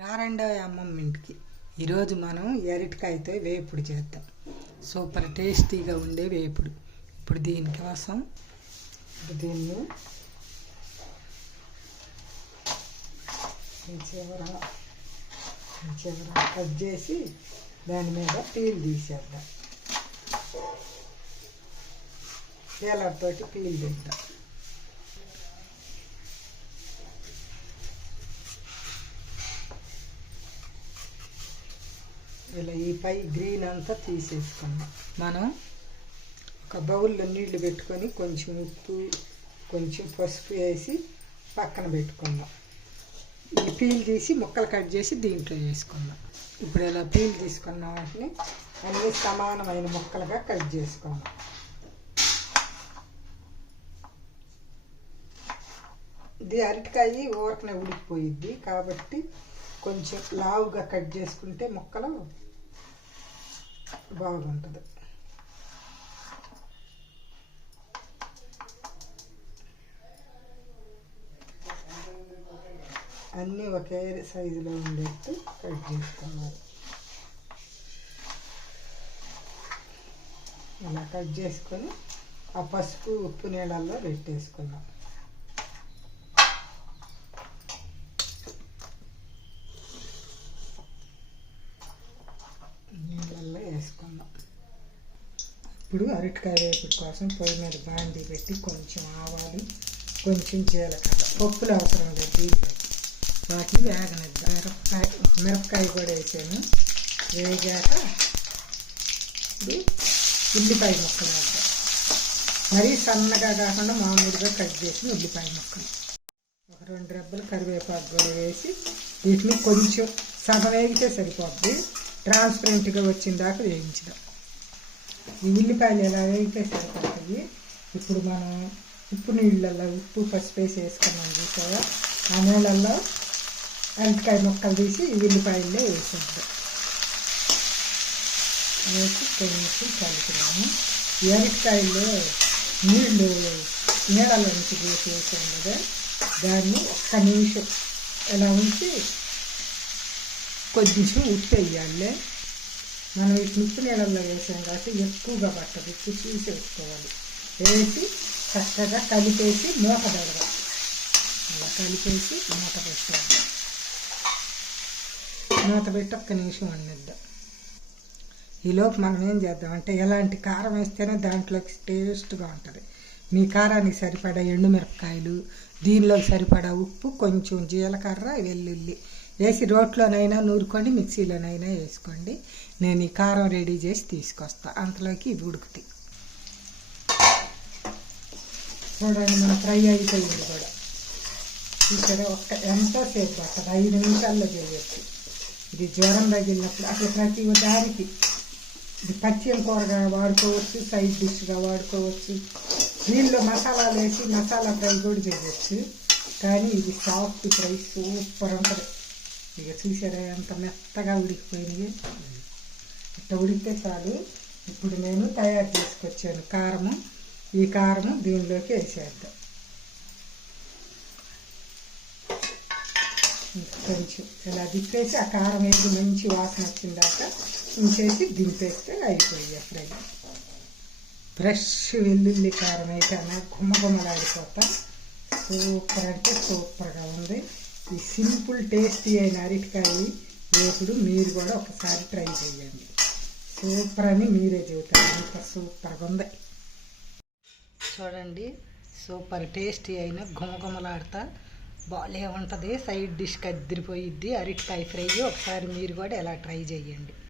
రారండో అమ్మమ్మ ఇంటికి. ఈరోజు మనం ఎరటికాయతో వేపుడు చేద్దాం. సూపర్ టేస్టీగా ఉండే వేపుడు ఇప్పుడు దీనికోసం ఇప్పుడు దీన్ని చివర చివర కట్ చేసి దాని మీద పీల్ తీసేద్దాం. పీలర్తోటి పీల్ తింటాం ఇలా ఈ పై గ్రీన్ అంతా తీసేసుకుందాం మనం ఒక బౌల్లో నీళ్ళు పెట్టుకొని కొంచెం ఉప్పు కొంచెం పసుపు వేసి పక్కన పెట్టుకుందాం. ఈ పీల్ తీసి ముక్కలు కట్ చేసి దీంట్లో వేసుకుందాం. ఇప్పుడు ఇలా పీల్ తీసుకున్న వాటిని అన్నీ సమానమైన ముక్కలుగా కట్ చేసుకుందాం. ఇది అరటికాయ ఊరకనే ఉడికిపోయిద్ది కాబట్టి కొంచెం లావుగా కట్ చేసుకుంటే ముక్కలు బాగుంటుంది. అన్నీ ఒకే సైజులో ఉండేట్టు కట్ చేసుకోవాలి. ఇలా కట్ చేసుకొని ఆ పసుపు ఉప్పు నీళ్ళల్లో పెట్టేసుకున్నాం నీళ్ళల్లో వేసుకుందాం ఇప్పుడు అరటికాయ వేపుడు కోసం పొయ్యి మీద బాండి పెట్టి కొంచెం ఆవాలు కొంచెం జీలకర్ర. పప్పులు అవసరం లేదు దీనిలో వాటిని వేగనిద్దాం మిరపకాయ మిరపకాయ కూడా వేసాను. వేగాక ఇప్పుడు ఉల్లిపాయ ముక్కలు వేద్దాం. మరీ సన్నగా కాకుండా మామూలుగా కట్ చేసిన ఉల్లిపాయ ముక్కలు. ఒక రెండు రెబ్బలు కరివేపాకు కూడా వేసి వీటిని కొంచెం సగం వేగితే సరిపోద్ది. ట్రాన్స్పరెంట్గా వచ్చిన దాకా వేయించడం ఈ ఉల్లిపాయలు ఎలా వేగితే ఇప్పుడు మనం ఉప్పు నీళ్ళల్లో ఉప్పు పసుపు వేసి వేసుకున్నాం చూసారా ఆ నీళ్ళల్లో అరటికాయ ముక్కలు తీసి ఈ ఉల్లిపాయల్లో వేసేద్దాం. వేసి కొంచెం కలుపుదాము. ఈ నీళ్ళు నీళ్ళ నుంచి వేసి వేసాం కదా దాన్ని ఒక్క నిమిషం ఎలా ఉంచి కొద్దిసేపు ఉప్పు వేయాలి. మనం ఇటు పులుపు నీళ్ళల్లో వేసాం కాబట్టి ఎక్కువగా పట్టదు. ఉప్పు చూసి వేసుకోవాలి. వేసి చక్కగా కలిపేసి మూత పెడదాం. అలా కలిపేసి మూత పెట్టాలి మూత పెట్టి ఒక్క నిమిషం వండిద్దాం. ఈలోపు మనం ఏం చేద్దామంటే ఎలాంటి కారం వేస్తేనే దాంట్లోకి టేస్ట్గా ఉంటుంది. మీ కారానికి సరిపడా ఎండుమిరపకాయలు దీనిలోకి సరిపడా ఉప్పు కొంచెం జీలకర్ర వెల్లుల్లి. వేసి రోట్లోనైనా నూరుకొని మిక్సీలోనైనా వేసుకోండి. నేను ఈ కారం రెడీ చేసి తీసుకొస్తా. అంతలోకి ఇవి ఉడుకుతాయి. చూడండి మన ఫ్రై అయిపోయింది కూడా. ఇక్కడ ఒక్క ఎంతోసేపు పట్టదు ఐదు నిమిషాల్లో చేయొచ్చు. ఇది జ్వరం తగిలినప్పుడు అసలు ప్రతి దానికి ఇది పచ్చియం కూరగా వాడుకోవచ్చు సైడ్ డిష్గా వాడుకోవచ్చు. దీనిలో మసాలాలు వేసి మసాలా ఫ్రై కూడా చేయొచ్చు. కానీ ఇది సాఫ్ట్ ఫ్రై సూపర్ ఉంటుంది. ఇక చూసారా ఎంత మెత్తగా ఉడికిపోయినాయి ఇట్లా ఉడికితే చాలు. ఇప్పుడు నేను తయారు చేసుకొచ్చాను కారము. ఈ కారము దీనిలోకి వేసేద్దాం. కొంచెం ఇలా దిప్పేసి ఆ కారం వేసి మంచి వాసన వచ్చిందాక ఉంచేసి దింపేస్తే అయిపోయాయి ఫ్రై ఫ్రెష్ వెల్లుల్లి కారం అయితే అన్న గుమ్మగుమ్మలాడిపోతా సూపర్ అంటే సూపర్గా ఉంది. ఈ సింపుల్ టేస్టీ అయిన అరటికాయ వేపుడు మీరు కూడా ఒకసారి ట్రై చేయండి. సూపర్ అని మీరే చెబుతారు. అంత సూపర్గా ఉంది చూడండి సూపర్ టేస్టీ అయిన గుమగుమలాడుతా బాగాలే ఉంటుంది. సైడ్ డిష్ కద్దిరిపోయిద్ది అరటికాయ ఫ్రై. ఒకసారి మీరు కూడా ఎలా ట్రై చేయండి